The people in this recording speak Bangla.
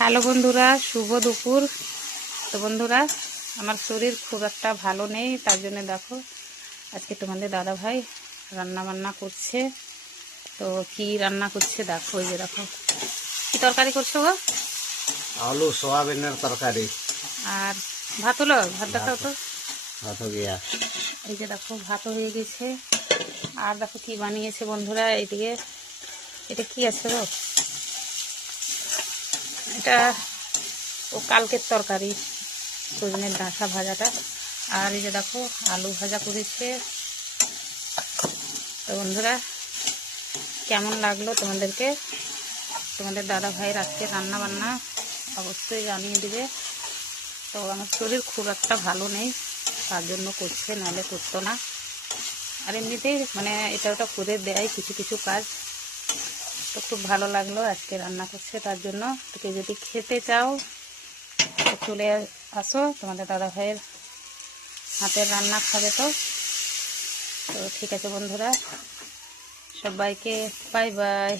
হ্যালো বন্ধুরা, শুভ দুপুর। তো বন্ধুরা, আমার শরীর খুব একটা ভালো নেই, তার জন্য দেখো আজকে তোমাদের দাদা ভাই রান্না বান্না করছে। তো কি রান্না করছে দেখো, এই যে দেখো কি তরকারি করছো গো? আলু সোয়াবিনের তরকারি। আর ভাত হলো? ভাত দেখাও তো। ভাত হয়ে গিয়া। এই যে দেখো ভাত হয়ে গেছে। আর দেখো কি বানিয়েছে বন্ধুরা, এইদিকে এটা কি আছে গো? এটা কালকের তরকারি, সজনের ডাঁটা ভাজাটা। আর এই যে দেখো আলু ভাজা করেছে। তো বন্ধুরা, কেমন লাগলো তোমাদেরকে তোমাদের দাদা ভাইয়ের আজকে রান্না বান্না অবশ্যই জানিয়ে দিবে। তো আমার শরীর খুব একটা ভালো নেই, তার জন্য করছে, নাহলে করতো না। আর এমনিতেই মানে এটা ওটা করে দেয় কিছু কিছু কাজ। তো খুব ভালো লাগলো আজকে রান্না করছে, তার জন্য। তোকে যদি খেতে চাও তো চলে আসো, তোমাদের দাদা ভাইয়ের হাতের রান্না খাবে। তো ঠিক আছে বন্ধুরা, সবাইকে বাই বাই।